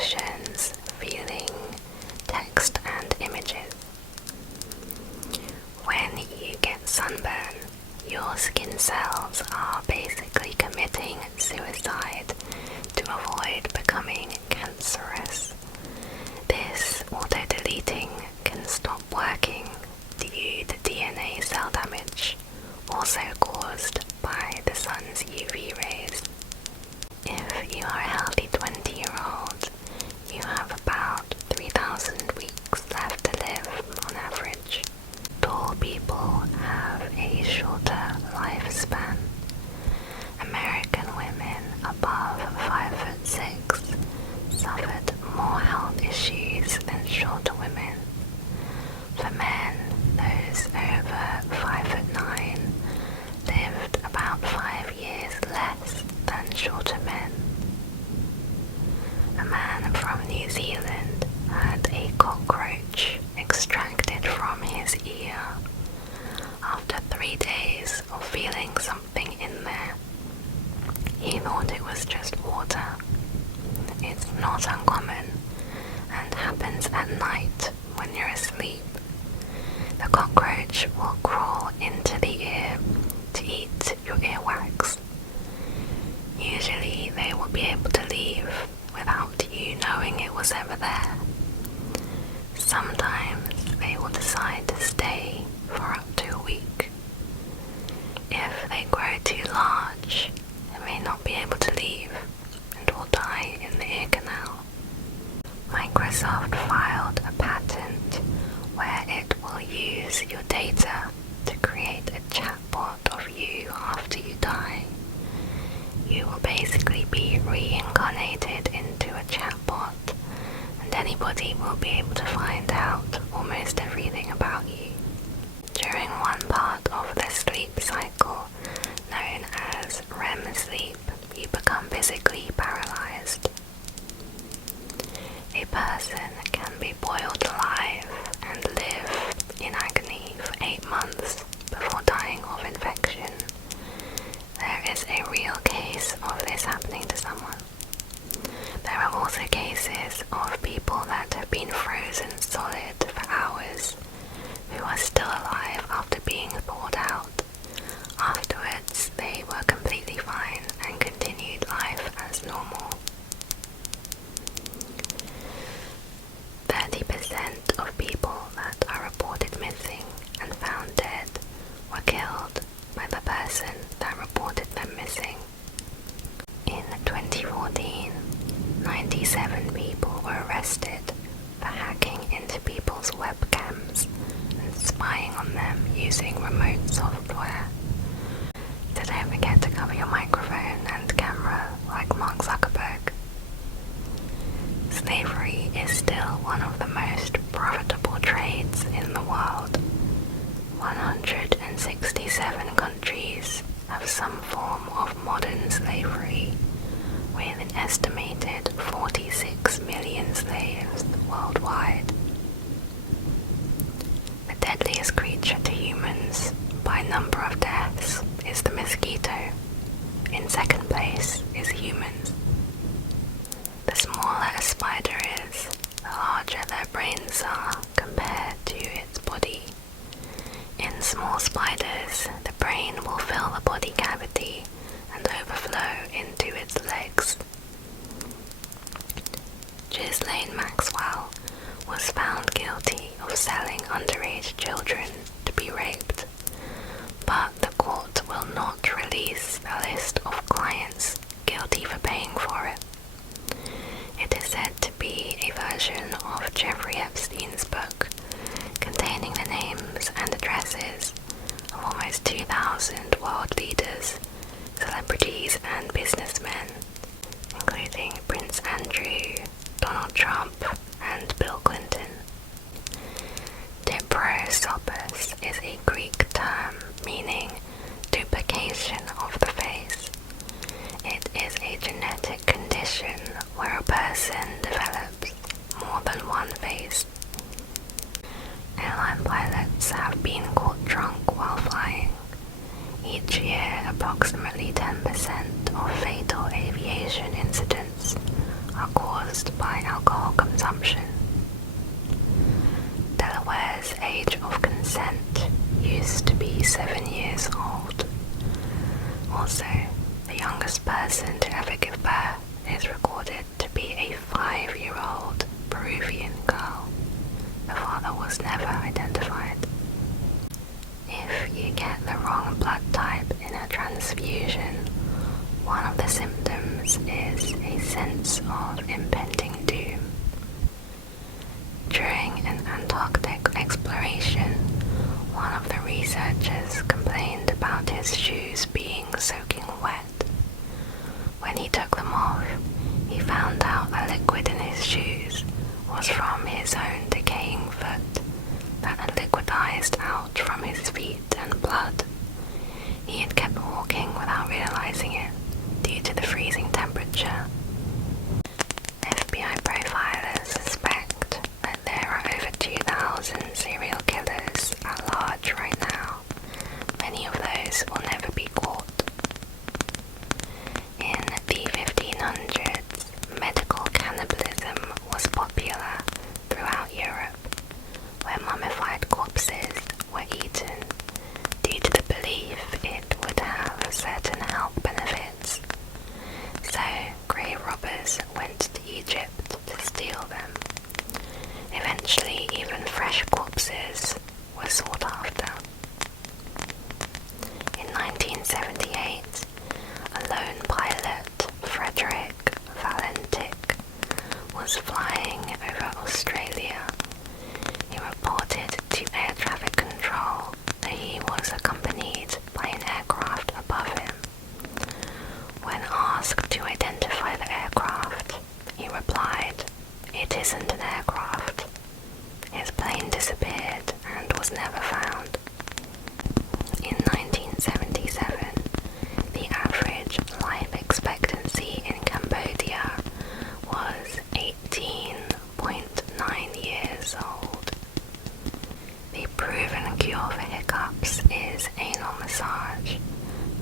emotions, feeling, text and images. When you get sunburn, your skin cells are basically committing suicide to avoid becoming cancerous. This auto-deleting can stop working due to DNA cell damage, also caused by the sun's UV rays. If you are a healthy 20-year-old, you have about 3,000 weeks left to live on average. Tall people have a shorter lifespan. American women above 5'6" suffered more health issues than shorter women. For men, those over 5'9" lived about 5 years less than shorter men. A man from New Zealand had a cockroach extracted from his ear. After 3 days of feeling something in there, he thought it was just water. It's not uncommon and happens at night when you're asleep. The cockroach will crawl into the ear to eat your earwax. Usually they will be able to leave without you knowing it was ever there. Sometimes they will decide to stay for up to a week. If they grow too large, they may not be able to leave and will die in the ear canal. Microsoft filed a patent where it will use your data to create a chatbot of you after you die. You will basically be reincarnated into a chatbot, and anybody will be able to find out almost everything about you. During one part of the sleep cycle, known as REM sleep, you become physically paralyzed. A person can be boiled alive and live in agony for 8 months before dying of infection. There is a real case of this happening to someone. There are also cases of people that have been frozen solid for hours who are still alive after being thawed out. Afterwards, they were completely fine and continued life as normal. 30% of people that are reported missing and found dead were killed by the person that reported them missing. In 2014, 97 people were arrested for hacking into people's webcams and spying on them using remote software. So don't forget to cover your microphone and camera like Mark Zuckerberg. Slavery is still one of the most profitable trades in the world. 167 countries have some form of modern slavery, with an estimated 46 million slaves worldwide. The deadliest creature to humans by number of deaths is the mosquito. In second place is humans. The smaller a spider is, the larger their brains are compared to its body. In small spiders, the brain will fill the body cavity and overflow into its legs. Ghislaine Maxwell was found guilty of selling underage children to be raped, but the court will not release a list of clients guilty for paying for it. It is said to be a version of Jeffrey Epstein's book, containing the names and addresses of almost 2,000 world leaders, celebrities and businessmen, including Prince Andrew, Donald Trump and Bill Clinton. Diprosopus is a Greek term meaning duplication of the face. It is a genetic condition where a person develops more than one face. Airline pilots have been caught drunk while flying. Each year, approximately 10% of fatal aviation incidents are caused by alcohol. sense of impending doom. During an Antarctic exploration, one of the researchers complained about his shoes being soaking wet. When he took them off, he found out the liquid in his shoes was from his own decaying foot that had liquidized out from his feet and blood. He had kept walking without realizing it due to the freezing temperature. FBI profilers suspect that there are over 2,000 serial killers at large right now. Many of those will never be caught. In the 1500s, medical cannibalism was popular throughout Europe, where mummified corpses were eaten due to the belief it would have certain health benefits. So, grave robbers went to Egypt to steal them. Eventually, even fresh corpses were sought after. In 1978, a lone pilot, Frederick Valentic, was flying over Australia. He reported to air traffic control that he was accompanied by an aircraft above him. When asked to identify the aircraft, he replied, "It isn't an aircraft." His plane disappeared and was never found. In 1977, the average life expectancy in Cambodia was 18.9 years old. The proven cure for hiccups is anal massage,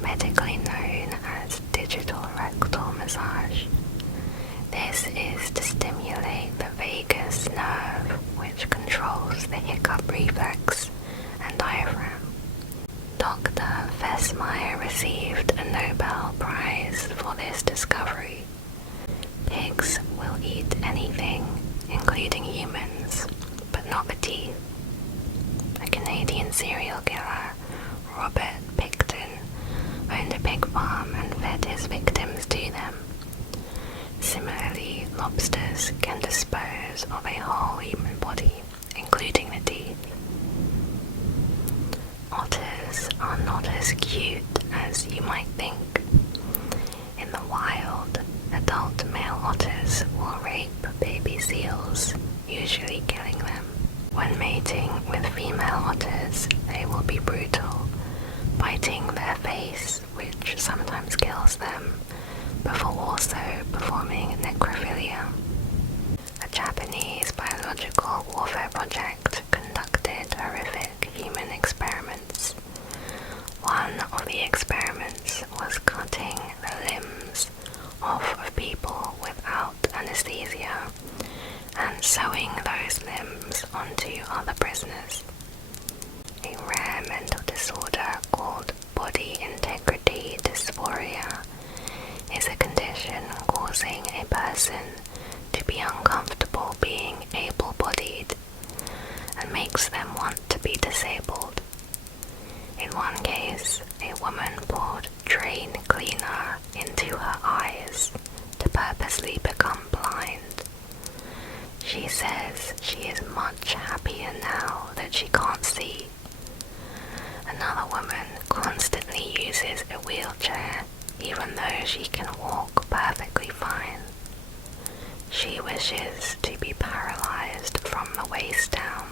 medically known as digital rectal massage. This is to stimulate the vagus nerve, which controls the hiccup reflex and diaphragm. Dr. Vesmeyer received a Nobel Prize for this discovery. Pigs will eat anything, including humans, but not the teeth. A Canadian serial killer, Robert Picton, owned a pig farm and fed his victims to them. Similarly, lobsters can dispose of a whole human body, including the teeth. Otters are not as cute as you might think. In the wild, adult male otters will rape baby seals, usually killing them. When mating with female otters, they will be brutal, biting their face, which sometimes kills them, before also performing necrophilia. A Japanese biological warfare project conducted horrific human experiments. One of the experiments was cutting the limbs off of people without anesthesia and sewing those limbs onto other prisoners. A rare mental disorder called body integrity dysphoria is a condition causing a person to be uncomfortable being able-bodied and makes them want to be disabled. In one case, a woman poured drain cleaner into her eyes to purposely become blind. She says she is much happier now that she can't see. Another woman constantly uses a wheelchair even though she can walk perfectly fine. She wishes to be paralyzed from the waist down.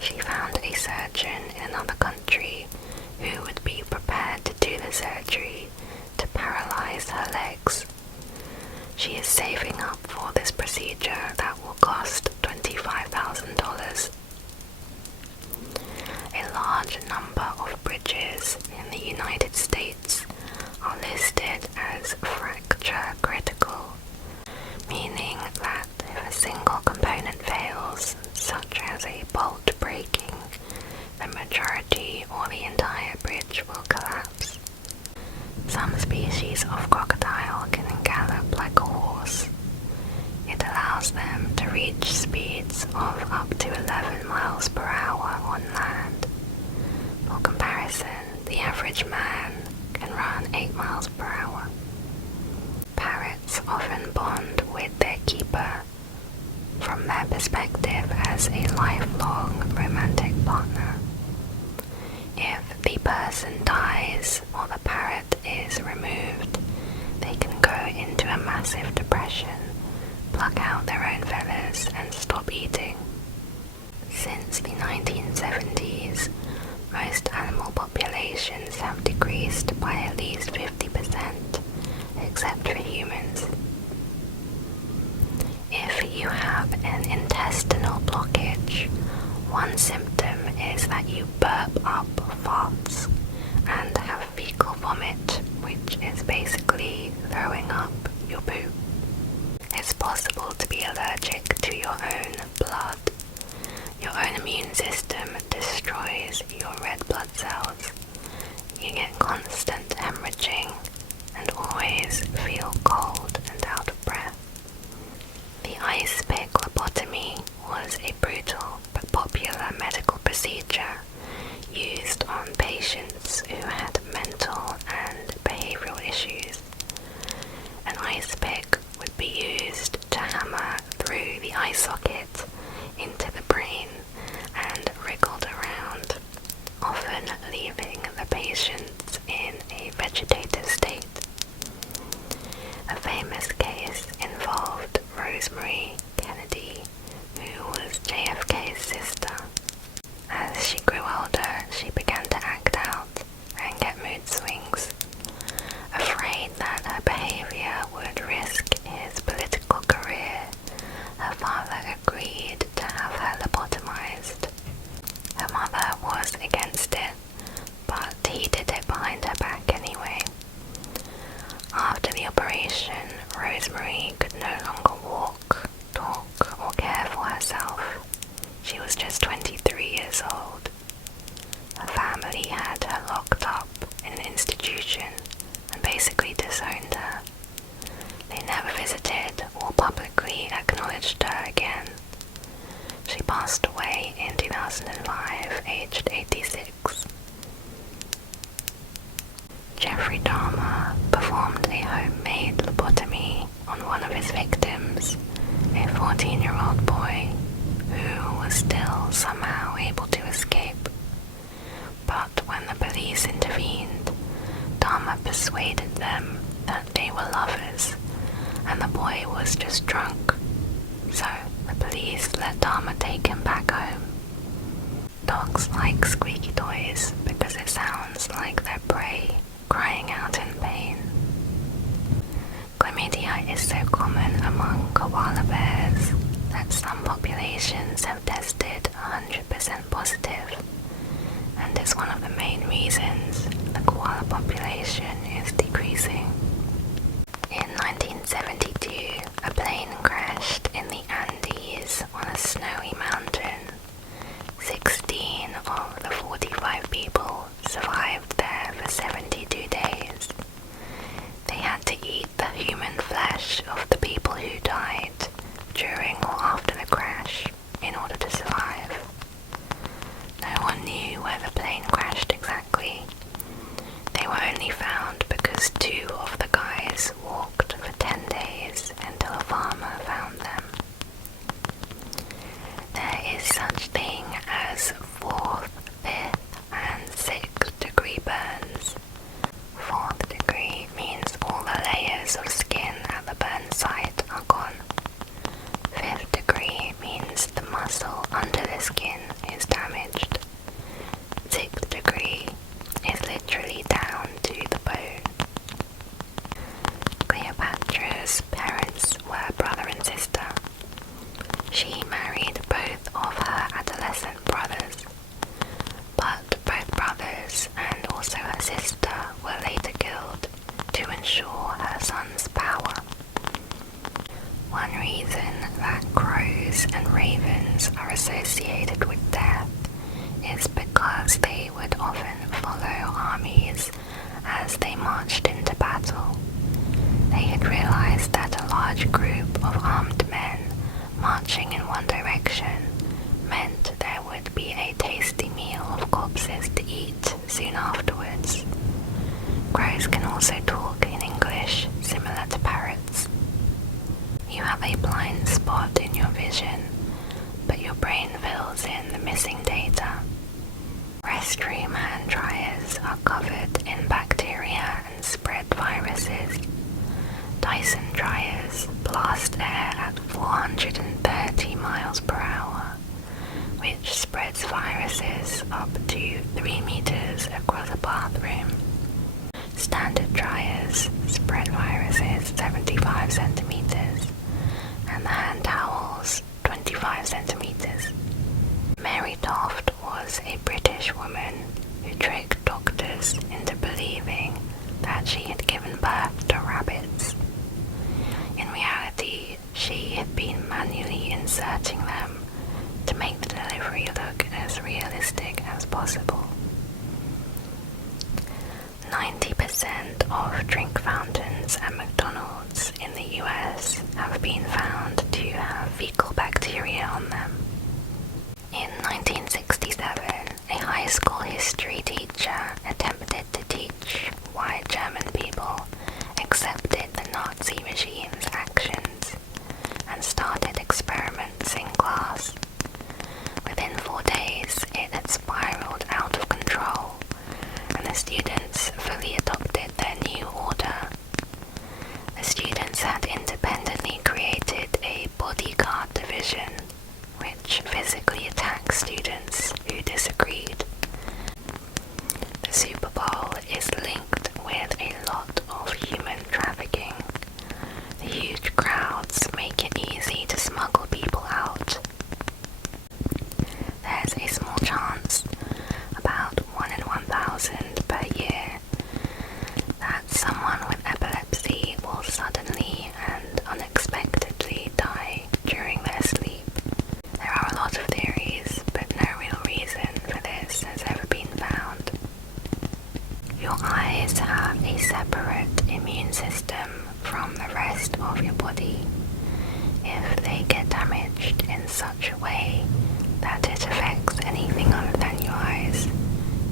She found a surgeon in another country who would be prepared to do the surgery to paralyze her legs. She is saving up for this procedure that will cost $25,000. A large number of bridges in the United States are listed as fracture critical, meaning that if a single component fails, such as a bolt breaking, the majority or the entire bridge will collapse. Some species of crocodile can gallop like a horse. It allows them to reach speeds of up to 11 miles per hour on land. For comparison, the average man can run 8 miles per hour. massive depression, pluck out their own feathers, and stop eating. Since the 1970s, most animal populations have decreased by at least 50%, except for humans. If you have an intestinal blockage, one symptom is that you burp up farts and have fecal vomit, which is basically throwing up your poop. It's possible to be allergic to your own blood. Your own immune system destroys your red blood cells. You get constant hemorrhaging and always feel cold and out of breath. The ice pick lobotomy was a brutal but popular medical procedure used on patients who had mental and behavioral issues. An ice pick would be used to hammer through the eye socket into the brain and wriggled around, often leaving the patient in a vegetative state. A famous case involved Rosemary Kennedy, who was JFK's sister. As she grew older, she began to act out and get mood swings. Afraid that her behavior would risk his political career, her father agreed to have her lobotomized. Her mother was against it, but he did it behind her back anyway. After the operation, Rosemary could no longer walk, talk, or care for herself. She was just 23 years old. Her family had her locked up in an institution and basically disowned her. They never visited or publicly acknowledged her again. She passed away in 2005, aged 86. Jeffrey Dahmer performed a homemade lobotomy on one of his victims, a 14-year-old boy who was still somehow able to escape. But when the police intervened, Dahmer persuaded them that they were lovers and the boy was just drunk. So the police let Dahmer take him back home. Dogs like squeaky toys because it sounds like their prey crying out in pain. Chlamydia is so common among koala bears that some populations have tested 100% positive, and is one of the main reasons the koala population is decreasing. In 1972, a plane crashed in the Andes on a snowy mountain. 16 of the 45 people survived there for 72 days. They had to eat the human flesh of the people who died during or after the crash in order to survive. No one knew where the plane crashed exactly. They were only found because 2 of the guys walked for 10 days until a farmer found them. There is such thing as 4th, 5th, and 6th degree burns. 4th degree means all the layers of skin at the burn site are gone. 5th degree means the muscle under the skin is damaged. 6th degree is literally down to the bone. Cleopatra's parents were brother and sister. She married both of her adolescent brothers, but both brothers and also her sister were later killed to ensure her son's power. One reason that crows and ravens are associated with death is because they would often follow armies as they marched into battle. They had realized that a large group of armed men marching in one direction meant there would be a tasty meal of corpses to eat soon afterwards. Crows can also talk in English, similar to parrots. You have a blind spot in your vision, but your brain fills in the missing data. Restroom hand dryers are covered in bacteria and spread viruses. Dyson dryers blast air at 430 miles per hour, which spreads viruses up to 3 meters across a bathroom. Standard dryers spread viruses 75 centimeters, and the hand towels 25 centimeters. Mary Toft was a British woman who tricked doctors into believing that she had given birth to rabbits. In reality, she had been manually inserting them to make the delivery look as realistic as possible. 90% of drink fountains at McDonald's in the US have been found to have fecal bacteria on them. In 1967, a high school history teacher attempted to teach why German people accepted the Nazi regime's actions and started experiments in class. Within 4 days, it had spiraled out of control, and the students fully adopted their new order. The students had independently created a bodyguard division, which physically attacked students who disagreed. The Super Bowl is linked with a lot of human trafficking. The huge crowds make it easy to smuggle people out. There's a small chance, about 1 in 1,000 per year, that someone with epilepsy will suddenly and unexpectedly die during their sleep. There are a lot of theories, but no real reason for this has ever been found. Your eyes have a separate immune system from the rest of your body. If they get damaged in such a way that it affects anything other than your eyes,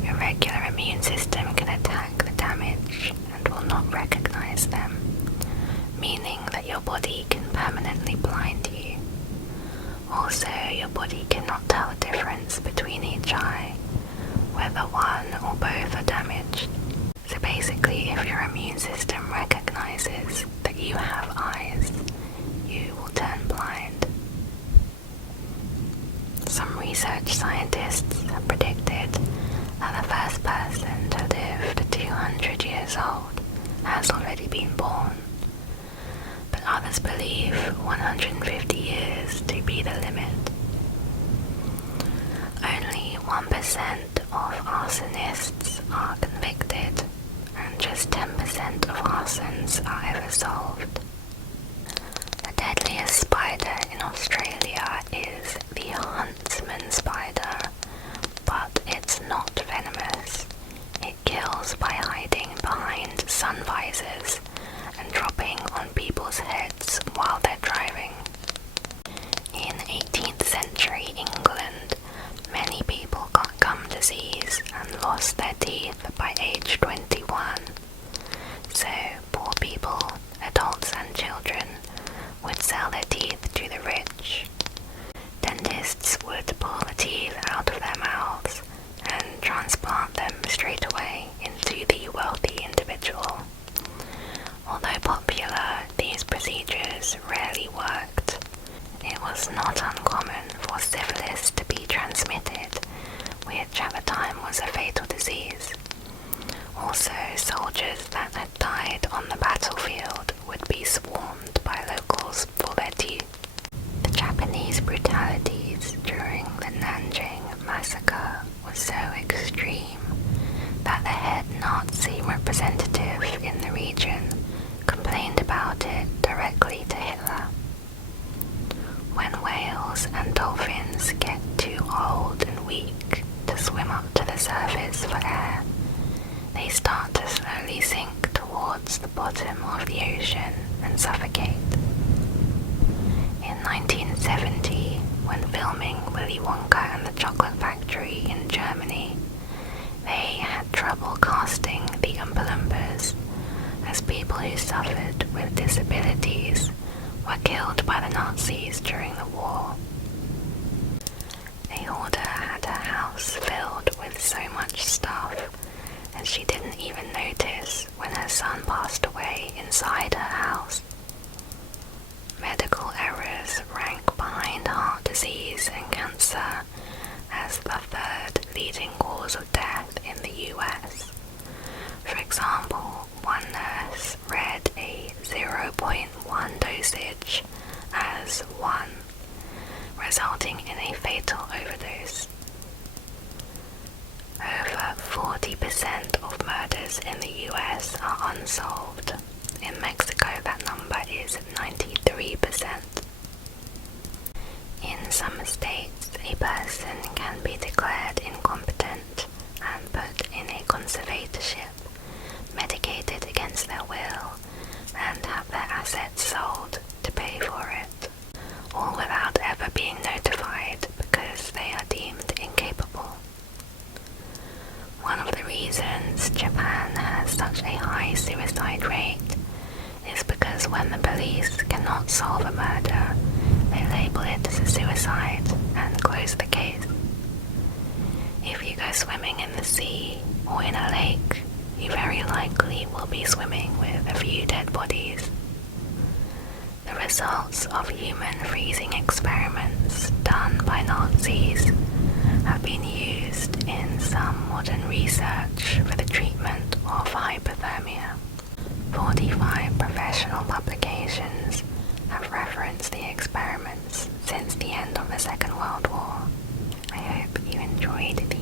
your regular immune system can attack the damage and will not recognize them, meaning that your body can permanently blind you. Also, your body cannot tell the difference between each eye, whether one or both are damaged. So basically, if your immune system recognizes that you have eyes, you will turn blind. Some research scientists have predicted that the first person to live to 200 years old has already been born, but others believe 150 years to be the limit. Only 1% of arsonists are convicted, and just 10% of arsons are ever solved. The deadliest spider in Australia is the huntsman spider, but it's not venomous. It kills by hiding behind sun visors and dropping on people's heads while they're driving. In 18th century England, many people got gum disease and lost their teeth by age 21. So poor people, adults and children, would sell their teeth to the rich. Dentists would pull the teeth out of their mouths and transplant them straight away into the wealthy individual. Although popular, these procedures rarely worked. It was not uncommon for syphilis to be transmitted, which at the time was a fatal disease. Also, soldiers that had died on the battlefield would be swarmed by locals for their teeth. The Japanese brutalities during the Nanjing massacre was so extreme that the head Nazi representative in the region complained about it directly to Hitler. When whales and dolphins get too old and weak to swim up to the surface for air, they start to slowly sink towards the bottom of the ocean and suffocate. In 1970, when filming Willy Wonka and the Chocolate Factory in Germany, they had trouble casting the Oompa Loompas, as people who suffered with disabilities were killed by the Nazis during the war. A hoarder had her house filled with so much stuff that she didn't even notice when her son passed away. away inside her house. Medical errors rank behind heart disease and cancer as the third leading cause of death in the US. For example, one nurse read a 0.1 dosage as 1, resulting in a fatal overdose. Over 40% of murders in the US are unsolved. In Mexico, that number is 93%. In some states, a person can be declared incompetent and put in a conservatorship, medicated against their will, and have their assets sold to pay for it, all without ever being notified because they are deemed incapable. One of the reasons Japan has such a high suicide rate is because when the police cannot solve a murder, they label it as a suicide and close the case. If you go swimming in the sea or in a lake, you very likely will be swimming with a few dead bodies. The results of human freezing experiments done by Nazis have been used in some modern research for the treatment of hypothermia. 45 professional publications have referenced the experiments since the end of the Second World War. I hope you enjoyed